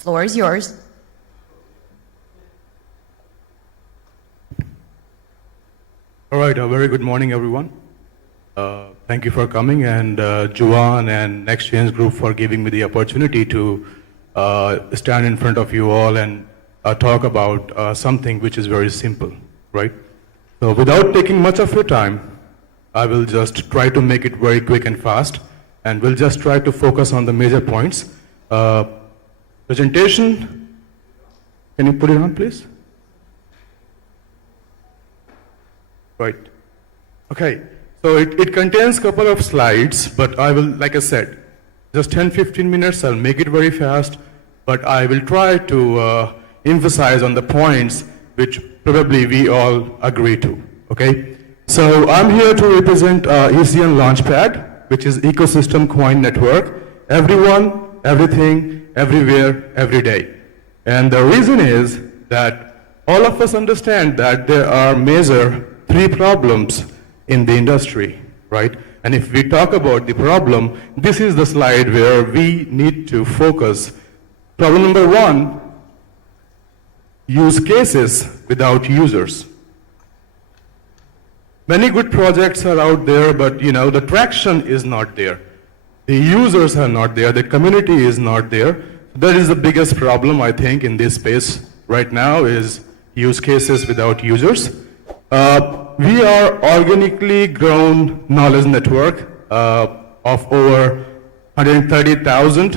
floor is yours. All right, a very good morning, everyone. Thank you for coming, and Juan and NextGen's group for giving me the opportunity to stand in front of you all and talk about something which is very simple, right? So without taking much of your time, I will just try to make it very quick and fast, and we'll just try to focus on the major points. Presentation, can you put it on, please? Right. Okay. So it contains a couple of slides, but I will, like I said, just 10-15 minutes. I'll make it very fast, but I will try to emphasize on the points which probably we all agree to. Okay. So I'm here to represent ECN Launchpad, which is Ecosystem Coin Network. Everyone, everything, everywhere, every day. And the reason is that all of us understand that there are major three problems in the industry, right? And if we talk about the problem, this is the slide where we need to focus. Problem number one, use cases without users. Many good projects are out there, but the traction is not there. The users are not there, the community is not there. That is the biggest problem, I think, in this space right now is use cases without users. We are organically grown knowledge network of over 130,000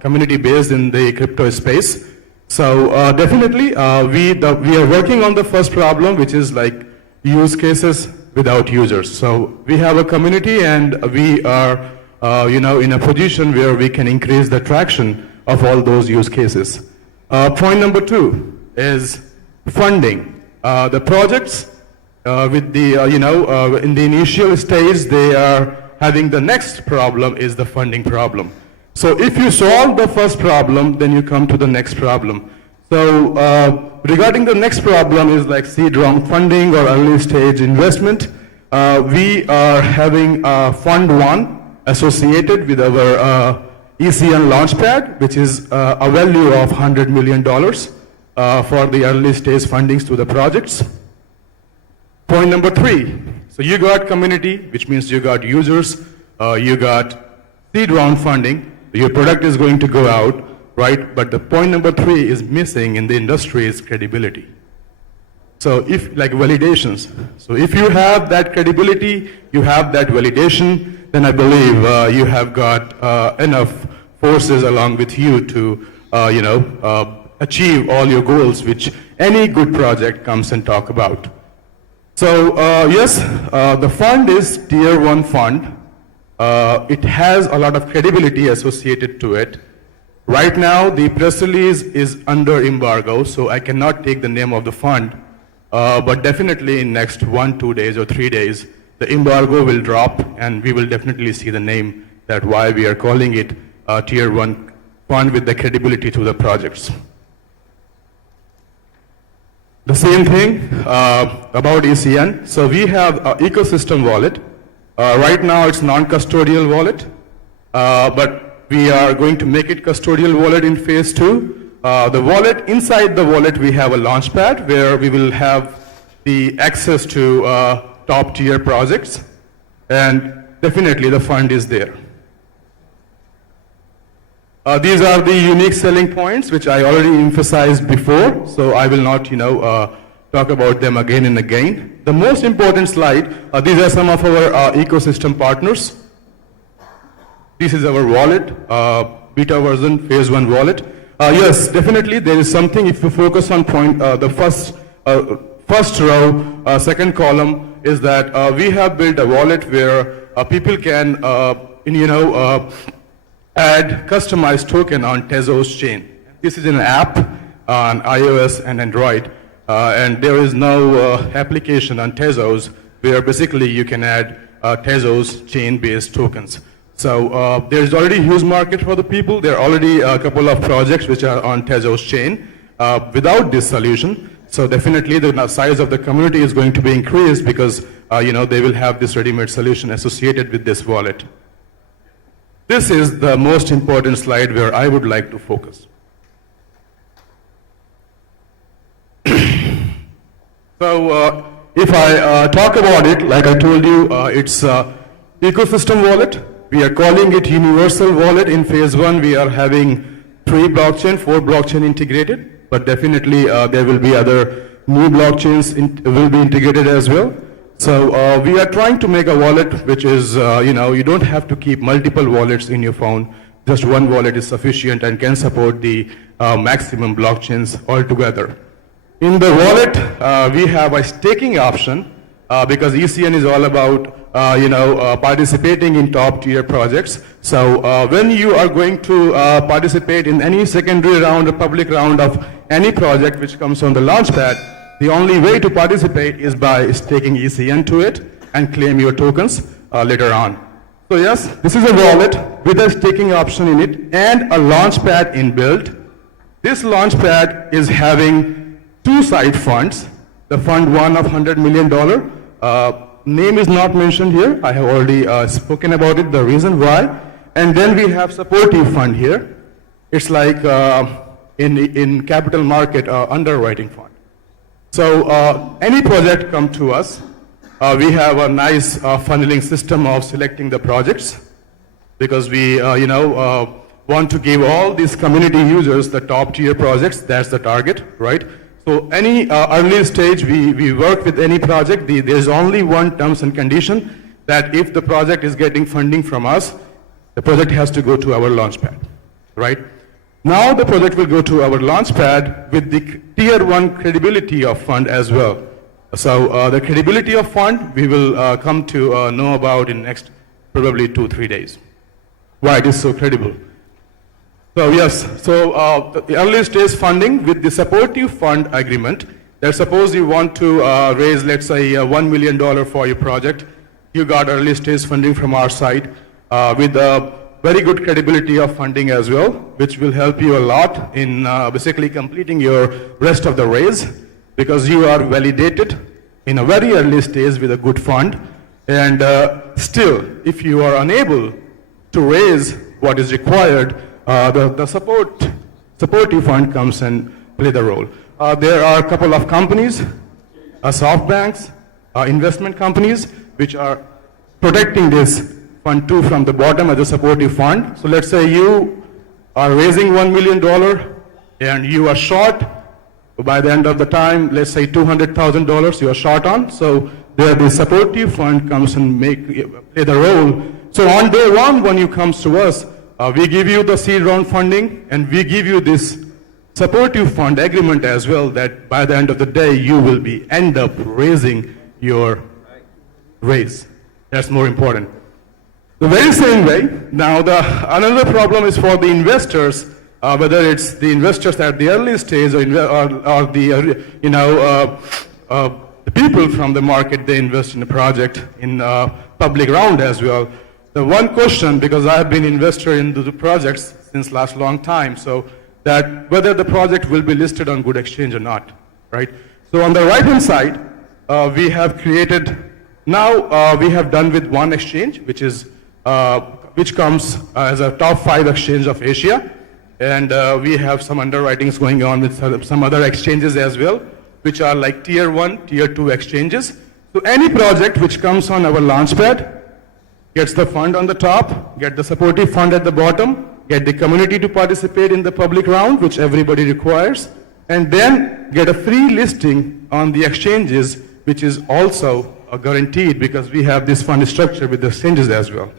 community based in the crypto space. So definitely we are working on the first problem, which is like use cases without users. So we have a community, and we are in a position where we can increase the traction of all those use cases. Point number two is funding. The projects with the, in the initial stage, they are having the next problem is the funding problem. So if you solve the first problem, then you come to the next problem. So regarding the next problem is like seed round funding or early stage investment. We are having Fund 1 associated with our ECN Launchpad, which is a value of $100 million for the early stage fundings to the projects. Point number three, so you got community, which means you got users, you got seed round funding, your product is going to go out, right? But the point number three is missing in the industry is credibility. So if, like validations, so if you have that credibility, you have that validation, then I believe you have got enough forces along with you to, achieve all your goals, which any good project comes and talk about. So yes, the fund is tier 1 fund. It has a lot of credibility associated to it. Right now, the press release is under embargo, so I cannot take the name of the fund. But definitely in next 1-2 days or 3 days, the embargo will drop, and we will definitely see the name that why we are calling it tier 1 fund with the credibility to the projects. The same thing about ECN. So we have an ecosystem wallet. Right now it's non-custodial wallet, but we are going to make it custodial wallet in phase 2. The wallet, inside the wallet we have a launchpad where we will have the access to top tier projects, and definitely the fund is there. These are the unique selling points which I already emphasized before, so I will not talk about them again and again. The most important slide, these are some of our ecosystem partners. This is our wallet, beta version, phase 1 wallet. Yes, definitely there is something if you focus on the first row, second column is that we have built a wallet where people can, add customized token on Tezos chain. This is an app on iOS and Android, and there is no application on Tezos where basically you can add Tezos chain-based tokens. So there's already a huge market for the people. There are already a couple of projects which are on Tezos chain without this solution. So definitely the size of the community is going to be increased because they will have this ready-made solution associated with this wallet. this is the most important slide where I would like to focus. So if I talk about it, like I told you, it's ecosystem wallet. We are calling it universal wallet. In phase 1, we are having 3 blockchain, 4 blockchain integrated, but definitely there will be other new blockchains will be integrated as well. So we are trying to make a wallet which is, you don't have to keep multiple wallets in your phone. Just one wallet is sufficient and can support the maximum blockchains altogether. In the wallet, we have a staking option because ECN is all about, participating in top-tier projects. So when you are going to participate in any secondary round or public round of any project which comes on the launchpad, the only way to participate is by staking ECN to it and claim your tokens later on. So yes, this is a wallet with a staking option in it and a launchpad inbuilt. This launchpad is having 2 side funds. The fund 1 of $100 million. Name is not mentioned here. I have already spoken about it, the reason why. And then we have supportive fund here. It's like in capital market underwriting fund. So any project come to us, we have a nice funneling system of selecting the projects because we want to give all these community users the top tier projects. That's the target, right? So any early stage we work with any project, there's only one terms and condition that if the project is getting funding from us, the project has to go to our launchpad, right? Now the project will go to our launchpad with the tier 1 credibility of fund as well. So the credibility of fund we will come to know about in next probably 2-3 days. Why it is so credible. So yes, so the early stage funding with the supportive fund agreement, that suppose you want to raise, let's say, $1 million for your project, you got early stage funding from our side with a very good credibility of funding as well, which will help you a lot in basically completing your rest of the raise because you are validated in a very early stage with a good fund. And still, if you are unable to raise what is required, the supportive fund comes and play the role. There are a couple of companies, soft banks, investment companies, which are protecting this fund 2 from the bottom as a supportive fund. So let's say you are raising $1 million and you are short. By the end of the time, let's say $200,000 you are short on. So there the supportive fund comes and play the role. So on day 1, when you comes to us, we give you the seed round funding and we give you this supportive fund agreement as well that by the end of the day you will end up raising your raise. That's more important. The very same way, now another problem is for the investors, whether it's the investors at the early stage or the people from the market, they invest in the project in public round as well. The one question, because I have been investor in the projects since last long time, so that whether the project will be listed on good exchange or not, right? So on the right hand side, we have created, now we have done with one exchange, which comes as a top 5 exchange of Asia. And we have some underwritings going on with some other exchanges as well, which are like tier 1, tier 2 exchanges. So any project which comes on our launchpad gets the fund on the top, get the supportive fund at the bottom, get the community to participate in the public round, which everybody requires, and then get a free listing on the exchanges, which is also guaranteed because we have this fund structure with the exchanges as well,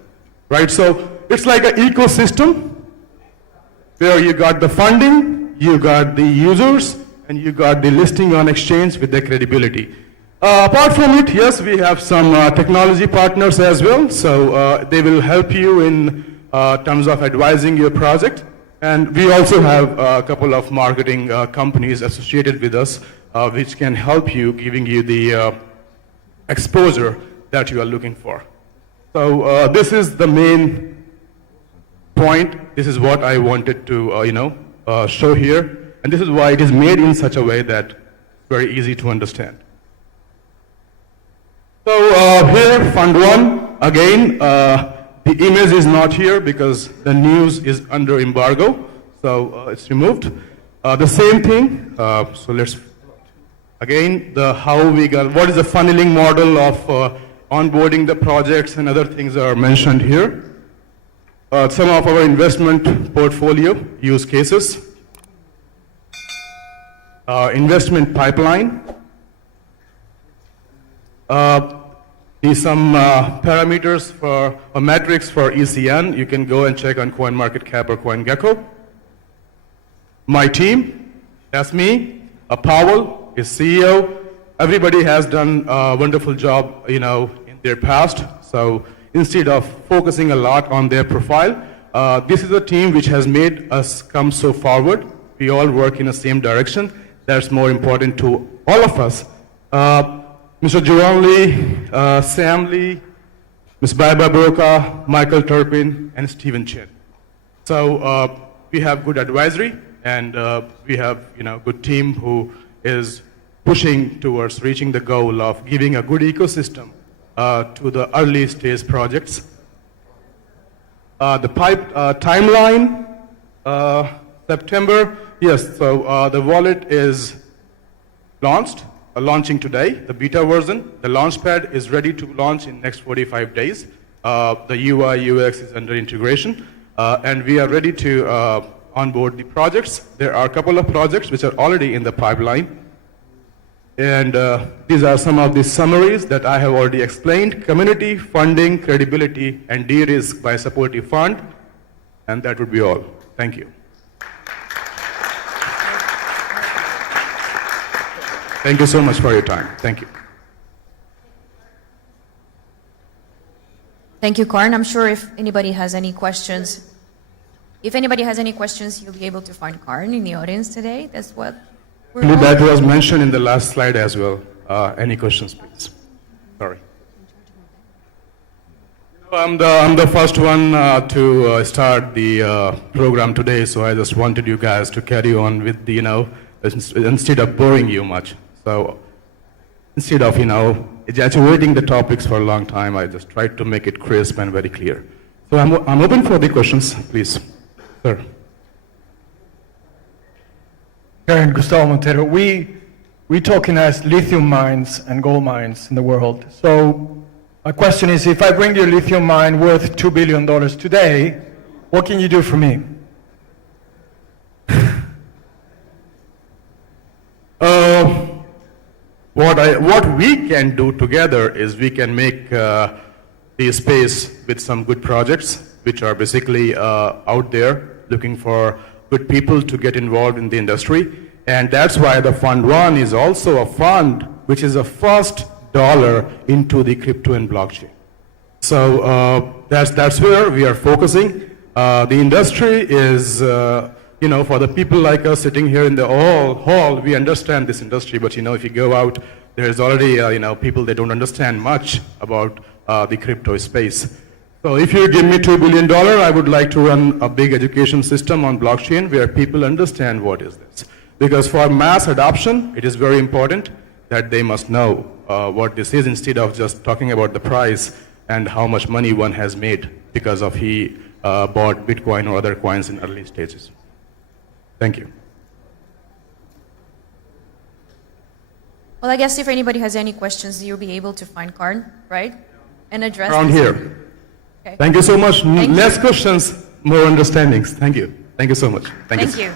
right? So it's like an ecosystem where you got the funding, you got the users, and you got the listing on exchange with the credibility. Apart from it, yes, we have some technology partners as well, so they will help you in terms of advising your project. And we also have a couple of marketing companies associated with us, which can help you, giving you the exposure that you are looking for. So this is the main point. This is what I wanted to, show here. And this is why it is made in such a way that it's very easy to understand. So here, Fund 1, again, The image is not here because the news is under embargo, so it's removed. The same thing, so let's, again, what is the funneling model of onboarding the projects and other things are mentioned here. Some of our investment portfolio use cases. Investment pipeline. These some parameters for a metrics for ECN. You can go and check on CoinMarketCap or CoinGecko. My team, that's me. Powell is CEO. Everybody has done a wonderful job, in their past. So instead of focusing a lot on their profile, this is a team which has made us come so forward. We all work in the same direction. That's more important to all of us. Mr. Joan Lee, Sam Lee, Ms. Baiba Broca, Michael Turpin, and Stephen Chin. So we have good advisory, and we have good team who is pushing towards reaching the goal of giving a good ecosystem to the early stage projects. The timeline, September, yes, so the wallet is launching today, the beta version. The launchpad is ready to launch in next 45 days. The UI, UX is under integration, and we are ready to onboard the projects. There are a couple of projects which are already in the pipeline. And these are some of the summaries that I have already explained. Community, funding, credibility, and de-risk by supportive fund. And that would be all. Thank you. Thank you so much for your time. Thank you. Thank you, Karn. I'm sure if anybody has any questions, you'll be able to find Karn in the audience today. That's what we're doing. That was mentioned in the last slide as well. Any questions, please? Sorry. I'm the first one to start the program today, so I just wanted you guys to carry on with the, instead of boring you much. So instead of, exaggerating the topics for a long time, I just tried to make it crisp and very clear. So I'm open for the questions, please. Sir. Karn, Gustavo Montero, we talking as lithium mines and gold mines in the world. So my question is, if I bring you a lithium mine worth $2 billion today, what can you do for me? What we can do together is we can make the space with some good projects, which are basically out there looking for good people to get involved in the industry. And that's why the Fund 1 is also a fund which is a first dollar into the crypto and blockchain. So that's where we are focusing. The industry is, for the people like us sitting here in the hall, we understand this industry, but if you go out, there's already, people that don't understand much about the crypto space. So if you give me $2 billion, I would like to run a big education system on blockchain where people understand what is this. Because for mass adoption, it is very important that they must know what this is instead of just talking about the price and how much money one has made because of he bought Bitcoin or other coins in early stages. Thank you. Well, I guess if anybody has any questions, you'll be able to find Karn, right? And address around here. Okay. Thank you so much. Thank Less you. questions, more understandings. Thank you. Thank you so much. Thank you.